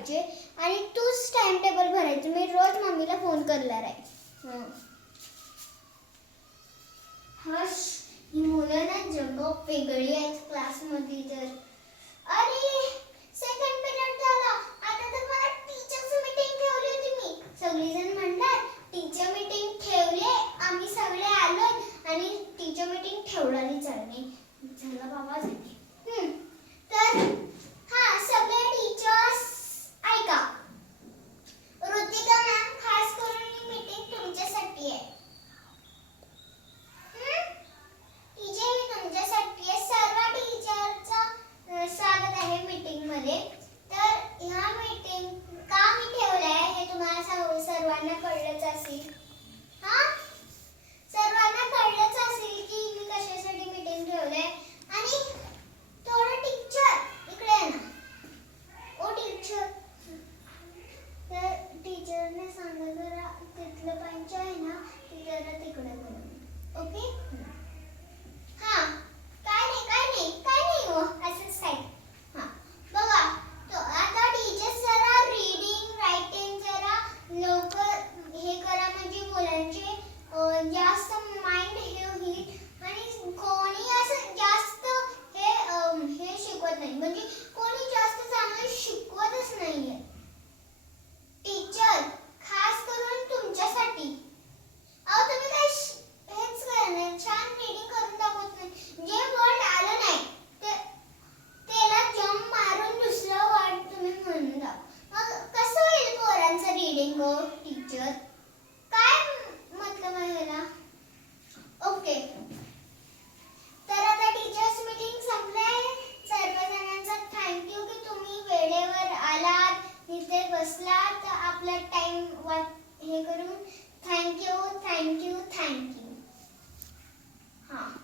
पाहिजे आणि तूच टाइम टेबल भरायचं. मी रोज मम्मीला फोन करणार आहे. हश, ही मुलं ना जग वेगळी आहेत क्लासमध्ये. तर अरे सेकंड पिरियड झाला, आता तर मला टीचर्स मीटिंग ठेवली होती. मी सगळेजण म्हणतात टीचर मीटिंग ठेवले, आम्ही सगळे आलो आणि टीचर मीटिंग ठेवणारी चालणे झाला बाबा झाली. तर हा सगळे टीचर्स ऐका. ऋतिका मॅम, खास करून ही मीटिंग तुमच्यासाठी आहे. टीचर ही तुमच्यासाठी आहे. सर्व टीचरचं स्वागत आहे मीटिंग मध्ये. तर ह्या मीटिंग का मी ठेवलंय हे तुम्हाला सर्वांना कळलंच असेल. सर्वांना कळलंच असेल की मी कशासाठी मीटिंग ठेवलंय. आणि थोडं टीचर इकडे आहे ना. ओ टीचर, तर टीचरने सांगा जरा तिथलं पंच आहे ना ते जरा तिकडे करा. ओके. काय नाही हो, असंच काय. बघा, तो आता टीचर जरा रीडिंग रायटिंग जरा लवकर हे करा, म्हणजे मुलांचे जास्त माइंड हे होईल. आणि कोणी असं जास्त हे शिकवत नाही, म्हणजे कोणी जास्त चांगलं शिकवतच नाहीये. टीचर खास करून तुमच्यासाठी. अहो तुम्ही काय हेच करणार, छान रीडिंग करून दाखवत नाही. जे वर्ड आलं नाही त्याला जंप मारून दुसरं वर्ड तुम्ही म्हणून दाखवा. मग कसं होईल पोरांचं रीडिंग हो टीचर? काय मतलब आहे ह्याला? ओके. तर आता टीचर्स मीटिंग संपले आहे. सर्वजणांचा थँक्यू की तुम्ही वेळेवर आलात, इथे बसलात आपला टाइम हे करून. थँक्यू.